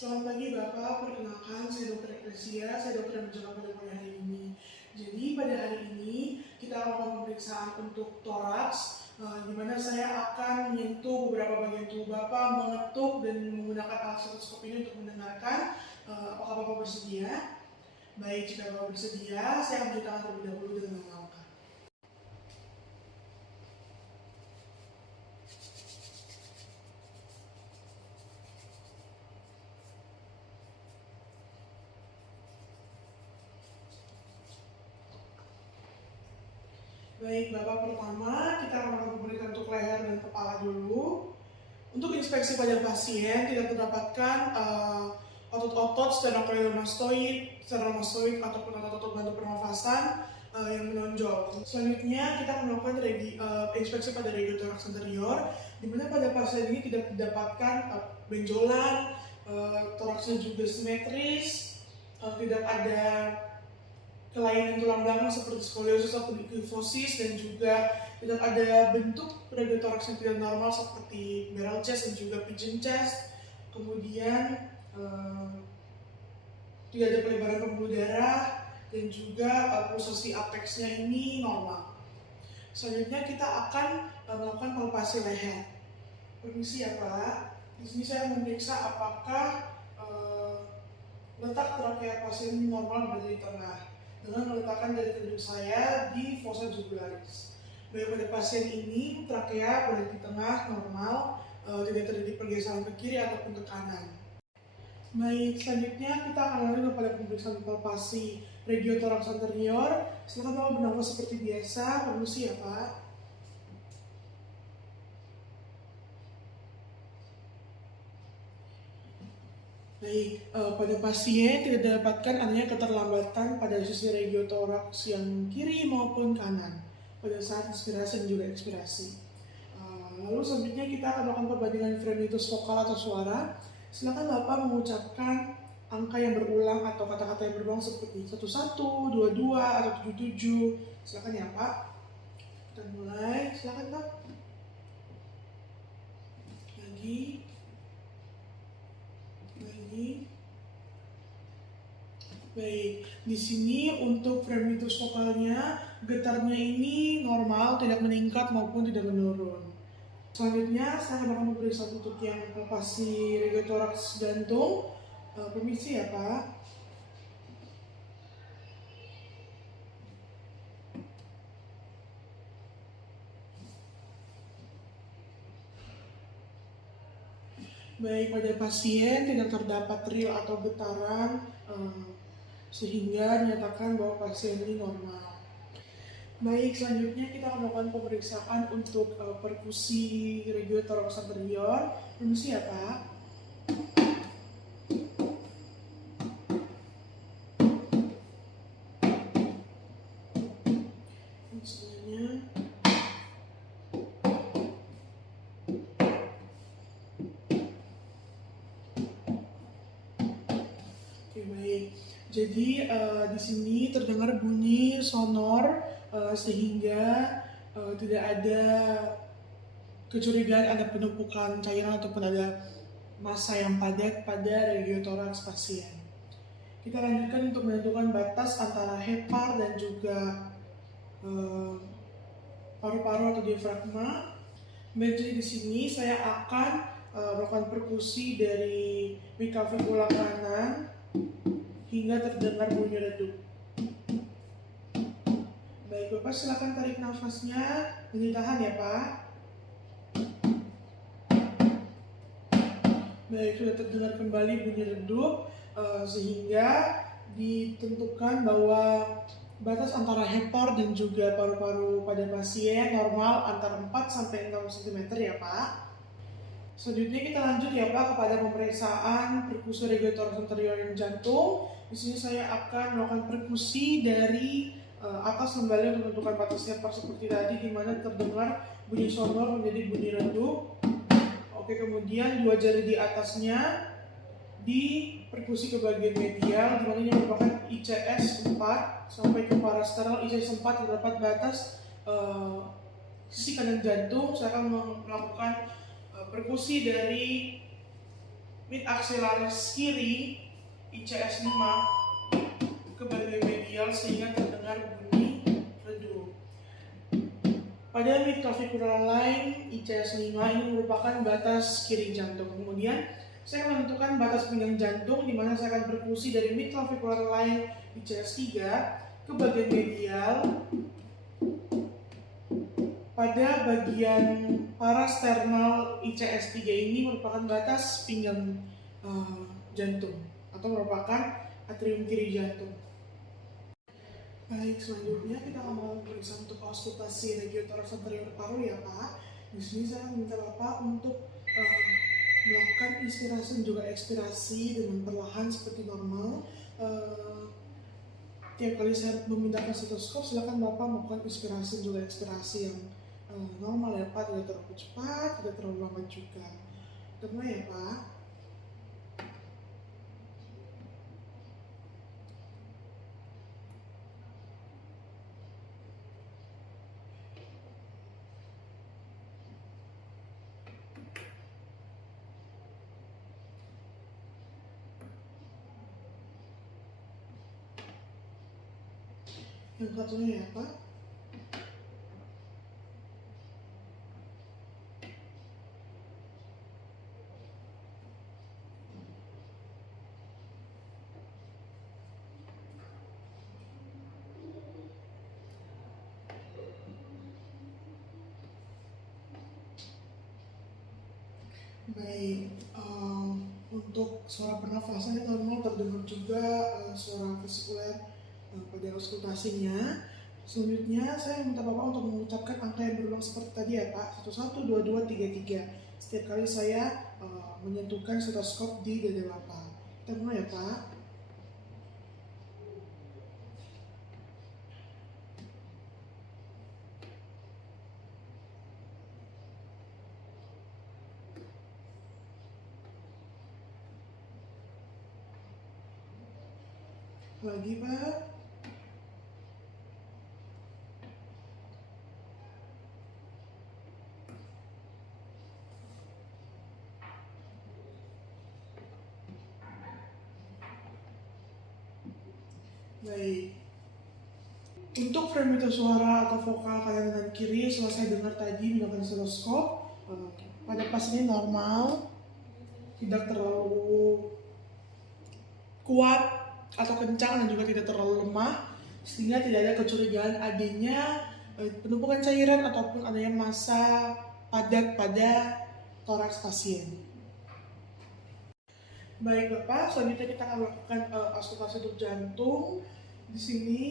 Selamat pagi Bapak, perkenalkan saya Dr. Eklesia, saya dokter yang berjaga pada pagi hari ini. Jadi pada hari ini kita akan pemeriksaan untuk toraks, di mana saya akan menyentuh beberapa bagian tubuh Bapak, mengetuk dan menggunakan alat stetoskop ini untuk mendengarkan. Apakah Bapak bersedia? Baik, jika Bapak bersedia, saya akan menceritakan terlebih dahulu dengan langkah. Baik, Bapak, pertama kita akan memberikan untuk leher dan kepala dulu. Untuk inspeksi pada pasien tidak terdapatkan otot-otot sternocleidomastoid ataupun otot-otot bantu pernafasan yang menonjol. Selanjutnya kita melakukan inspeksi pada regiotoraks anterior, di mana pada pasien ini tidak didapatkan benjolan, toraksnya juga simetris, tidak ada kelainan tulang belakang seperti skoliosis atau kyphosis, dan juga tidak ada bentuk regiotoraks yang tidak normal seperti barrel chest dan juga pigeon chest. Kemudian tidak ada pelebaran pembuluh darah dan juga posisi apexnya ini normal. Selanjutnya kita akan melakukan palpasi leher. Permisi ya Pak, di sini saya memeriksa apakah letak trakea pasien ini normal berada di tengah dengan meletakkan jari telunjuk saya di fossa jugularis. Baik, pada pasien ini trakea berada di tengah normal, tidak terjadi pergeseran ke kiri ataupun ke kanan. Baik, selanjutnya kita akan lanjut kepada pemeriksaan palpasi regiotoraks anterior. Silakan Bapak bernafas seperti biasa. Permisi ya Pak. Baik, pada pasien tidak didapatkan adanya keterlambatan pada sisi regiotoraks yang kiri maupun kanan pada saat inspirasi dan juga ekspirasi. Lalu selanjutnya kita akan melakukan perbandingan frenitus vokal atau suara. Silakan Bapak mengucapkan angka yang berulang atau kata-kata yang berulang seperti 11, 22, atau 77. Silakan ya Pak. Kita mulai. Silakan Pak. Lagi. Baik, di sini untuk frenitus vokalnya, getarnya ini normal, tidak meningkat maupun tidak menurun. Selanjutnya saya akan memeriksa untuk yang palpasi regiotoraks jantung. Permisi ya Pak. Baik, pada pasien tidak terdapat trill atau getaran sehingga dinyatakan bahwa pasien ini normal. Baik, selanjutnya kita akan melakukan pemeriksaan untuk perkusi regiotoraks anterior. Permisi ya Pak. Selanjutnya. Oke, baik. Jadi di sini terdengar bunyi sonor sehingga tidak ada kecurigaan ada penumpukan cairan ataupun ada massa yang padat pada regiotoraks pasien. Kita lanjutkan untuk menentukan batas antara hepar dan juga paru-paru atau diafragma. Baik, jadi di sini saya akan melakukan perkusi dari mikavigula kanan hingga terdengar bunyi redup. Baik, Bapak silakan tarik nafasnya dan ditahan ya Pak. Baik, sudah terdengar kembali bunyi redup sehingga ditentukan bahwa batas antara hepar dan juga paru-paru pada pasien normal antara 4 sampai 6 cm ya Pak. Selanjutnya kita lanjut ya Pak kepada pemeriksaan perkusi regiotoraks anterior yang jantung. Di sini saya akan melakukan perkusi dari atas kembali untuk menentukan batas hepar seperti tadi, di mana terdengar bunyi sonor menjadi bunyi redup. Oke, kemudian dua jari di atasnya diperkusi ke bagian medial, di mana ini merupakan ICS 4 sampai ke parasternal. ICS 4 terdapat batas sisi kanan jantung. Saya akan melakukan perkusi dari mid axillaris kiri ICS 5 ke bagian medial sehingga terdengar bunyi redup. Pada mid clavicular line ICS 5 ini merupakan batas kiri jantung. Kemudian saya akan menentukan batas pinggang jantung di mana saya akan berfungsi dari mid clavicular line ICS 3 ke bagian medial pada bagian parasternal ICS 3 ini merupakan batas pinggang jantung atau merupakan atrium kiri jantung. Baik, selanjutnya kita akan mulai pemeriksaan untuk auskultasi regiotoraks anterior paru ya Pak. Di sini saya meminta Bapak untuk melakukan inspirasi dan juga ekspirasi dengan perlahan seperti normal. Tiap kali saya memindahkan stetoskop, silakan Bapak melakukan inspirasi dan juga ekspirasi yang normal ya Pak, tidak terlalu cepat, tidak terlalu lambat juga. Tenang ya Pak. Yang satunya ya Pak. Baik, untuk suara pernafasannya normal, terdengar juga suara vesikuler pada auskultasinya. Selanjutnya saya minta Bapak untuk mengucapkan angka yang berulang seperti tadi ya Pak, 11, 22, 33 setiap kali saya menyentuhkan stetoskop di dada Bapak. Kita mulai ya Pak. Lagi Pak. Baik. Untuk frame suara atau vokal kanan dan kiri setelah saya dengar tadi menggunakan stetoskop, pada pasien ini normal, tidak terlalu kuat atau kencang dan juga tidak terlalu lemah, sehingga tidak ada kecurigaan adanya penumpukan cairan ataupun adanya massa padat pada toraks pasien. Baik Bapak, selanjutnya kita akan melakukan auskultasi untuk jantung. Di sini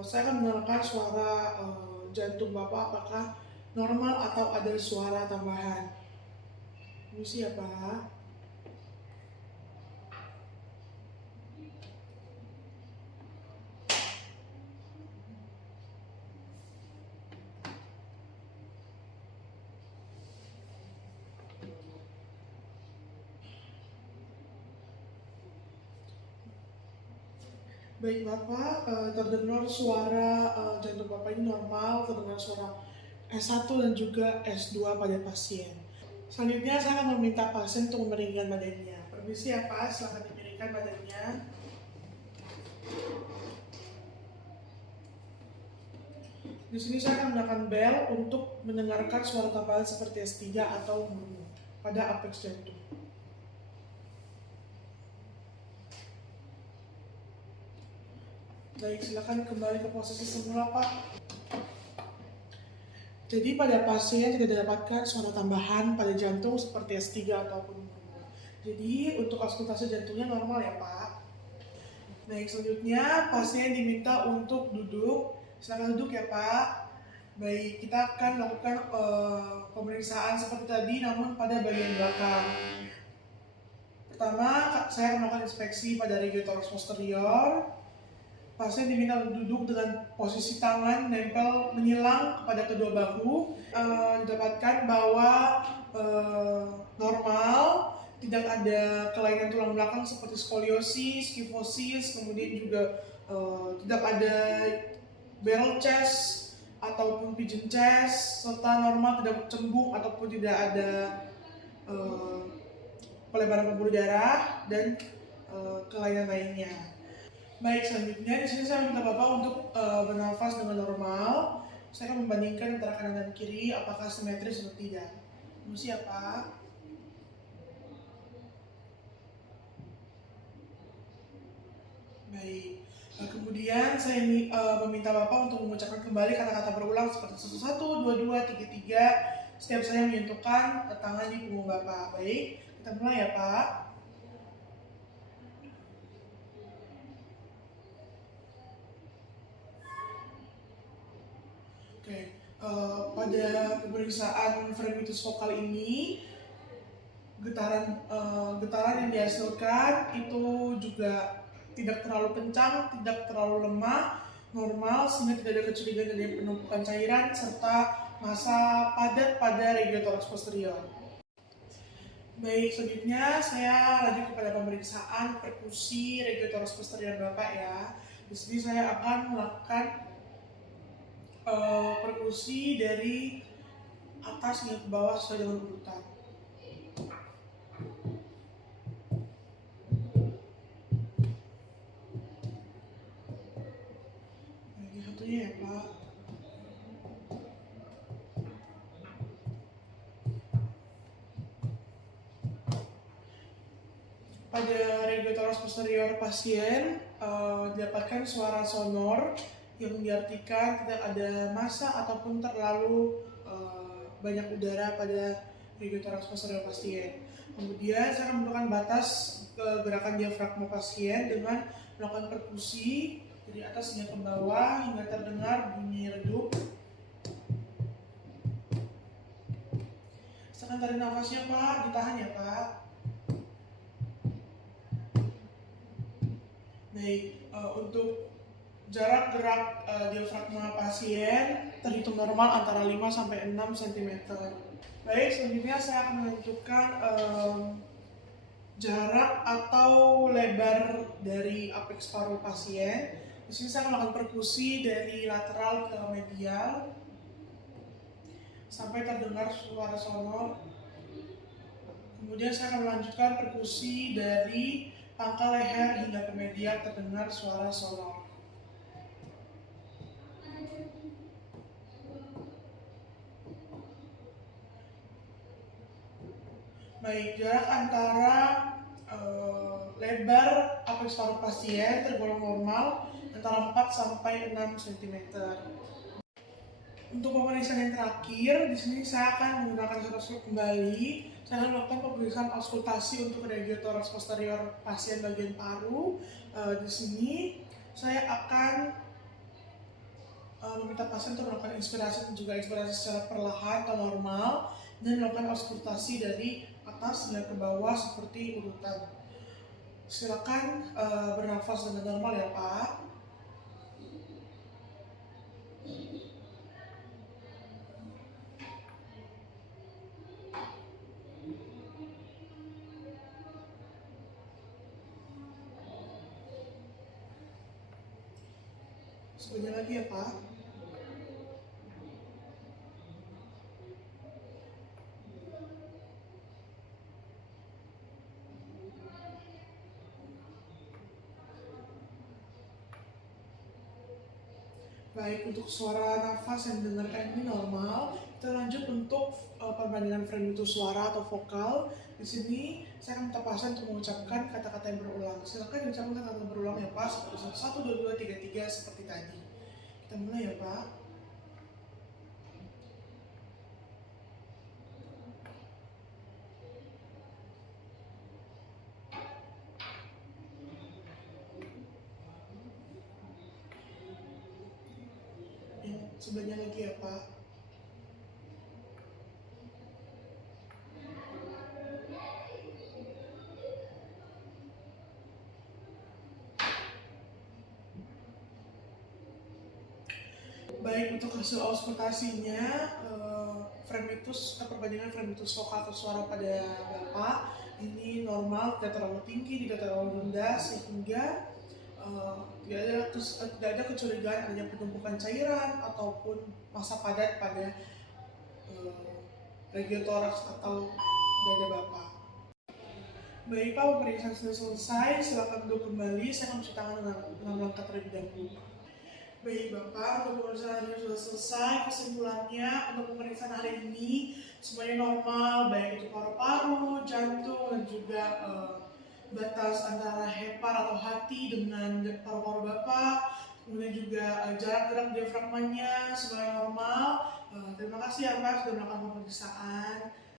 saya akan mendengarkan suara jantung Bapak apakah normal atau ada suara tambahan. Permisi ya Pak. Baik Bapak, terdengar suara jantung Bapak ini normal, terdengar suara S1 dan juga S2 pada pasien. Selanjutnya saya akan meminta pasien untuk memeringkan badannya. Permisi ya Pak, silakan dimiringkan badannya. Di sini saya akan menggunakan bel untuk mendengarkan suara tambahan seperti S3 atau murmur pada apex jantung. Baik, silakan kembali ke posisi semula Pak. Jadi pada pasien tidak didapatkan suara tambahan pada jantung seperti S3 ataupun murmur. Jadi untuk auskultasi jantungnya normal ya Pak. Baik, selanjutnya pasien diminta untuk duduk. Silakan duduk ya Pak. Baik, kita akan melakukan pemeriksaan seperti tadi namun pada bagian belakang. Pertama, saya akan melakukan inspeksi pada regiotoraks posterior. Pasien diminta duduk dengan posisi tangan nempel menyilang kepada kedua bahu. Didapatkan bahwa normal, tidak ada kelainan tulang belakang seperti skoliosis, kifosis, kemudian juga tidak ada barrel chest ataupun pigeon chest, serta normal tidak cembung ataupun tidak ada pelebaran pembuluh darah dan kelainan lainnya. Baik, selanjutnya di sini saya minta Bapak untuk bernafas dengan normal. Saya akan membandingkan antara kanan dan kiri apakah simetris atau tidak. Permisi ya Pak. Baik. Kemudian saya meminta Bapak untuk mengucapkan kembali kata-kata berulang seperti 11, 22, 33 setiap saya menyentuhkan tangan di punggung Bapak. Baik, kita mulai ya Pak. Oke, pada pemeriksaan fremitus vokal ini getaran yang dihasilkan itu juga tidak terlalu kencang, tidak terlalu lemah, normal, sehingga tidak ada kecurigaan dari penumpukan cairan serta massa padat pada regiotoraks posterior. Baik, selanjutnya saya lanjut kepada pemeriksaan perkusi regiotoraks posterior Bapak ya. Di sini saya akan melakukan perkusi dari atas hingga ke bawah sesuai dengan urutan. Ini satunya ya Pak. Pada regiotoraks posterior pasien didapatkan suara sonor yang diartikan tidak ada massa ataupun terlalu banyak udara pada regiotoraks posterior pasien. Kemudian saya akan menentukan batas gerakan diafragma pasien dengan melakukan perkusi dari atas hingga ke bawah hingga terdengar bunyi redup. Setelah tarik nafasnya Pak, ditahan ya Pak. Baik, untuk jarak gerak diafragma pasien terhitung normal antara 5 sampai 6 cm. Baik, selanjutnya saya akan menentukan jarak atau lebar dari apeks paru pasien. Di sini saya akan melakukan perkusi dari lateral ke medial sampai terdengar suara sonor. Kemudian saya akan melanjutkan perkusi dari pangkal leher hingga ke medial terdengar suara sonor. Baik, jarak antara lebar apeks paru pasien tergolong normal antara 4 sampai 6 cm. Untuk pemeriksaan yang terakhir, di sini saya akan menggunakan stetoskop kembali. Saya akan melakukan pemeriksaan auskultasi untuk regiotoraks posterior pasien bagian paru. Di sini saya akan meminta pasien untuk melakukan inspirasi dan juga ekspirasi secara perlahan atau normal dan melakukan auskultasi dari atas hingga ke bawah seperti urutan. Silakan bernafas dengan normal ya Pak. Sebentar lagi ya Pak. Baik, untuk suara nafas yang didengarkan ini normal. Kita lanjut untuk perbandingan fremitus suara atau vokal. Di sini saya akan minta pasien untuk mengucapkan kata-kata yang berulang. Silakan diucapkan kata-kata berulang ya Pak, seperti 1, 2, 3, 3 seperti tadi. Kita mulai ya Pak. Sebelahnya lagi ya Pak. Baik, untuk hasil auskultasinya, perbandingan fremitus vokal atau suara pada Bapak ini normal, tidak terlalu tinggi, tidak terlalu rendah, sehingga tidak ada kecurigaan adanya penumpukan cairan ataupun massa padat pada regiotoraks atau dada Bapak. Baik Pak, pemeriksaan sudah selesai, silakan duduk kembali, saya akan mencuci tangan dengan lengkap terlebih dahulu. Baik Bapak, untuk pemeriksaan hari ini sudah selesai, kesimpulannya untuk pemeriksaan hari ini semuanya normal, baik itu paru-paru, jantung, dan juga batas antara hepar atau hati dengan paru-paru Bapak, kemudian juga jarak gerak diafragmanya semuanya normal. Terima kasih ya Pak sudah melakukan pemeriksaan.